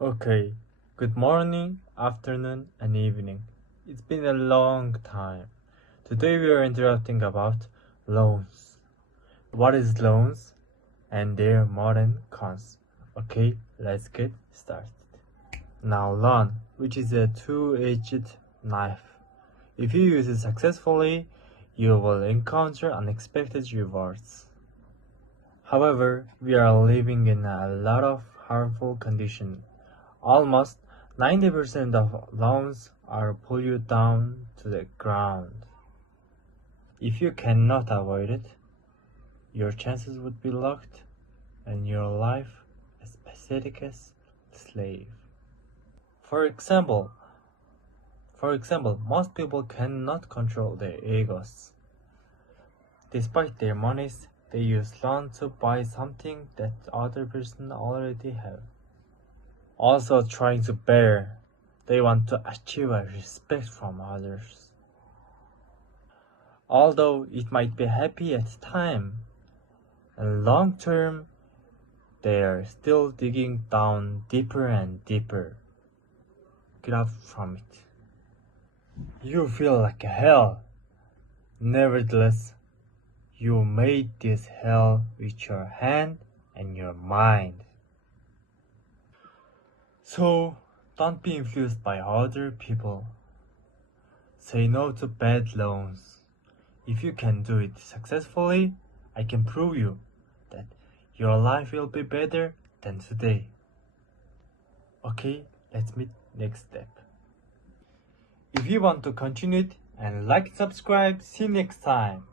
Okay, good morning, afternoon, and evening. It's been a long time. Today we are interacting about loans. What is loans and their modern cons? Okay, let's get started. Now loan, which is a two-edged knife. If you use it successfully, you will encounter unexpected rewards. However, we are living in a lot of harmful conditions. Almost 90% of loans are pull you down to the ground. If you cannot avoid it, your chances would be locked and your life as pathetic as slave. For example, most people cannot control their egos. Despite their monies, they use loan to buy something that other person already have. Also trying to bear, they want to achieve a respect from others. Although it might be happy at the time, in long term, they are still digging down deeper and deeper. Get up from it. You feel like hell. Nevertheless, you made this hell with your hand and your mind. So, don't be influenced by other people. Say no to bad loans. If you can do it successfully, I can prove you that your life will be better than today. Okay, let's meet next step. If you want to continue it and like and subscribe, see you next time.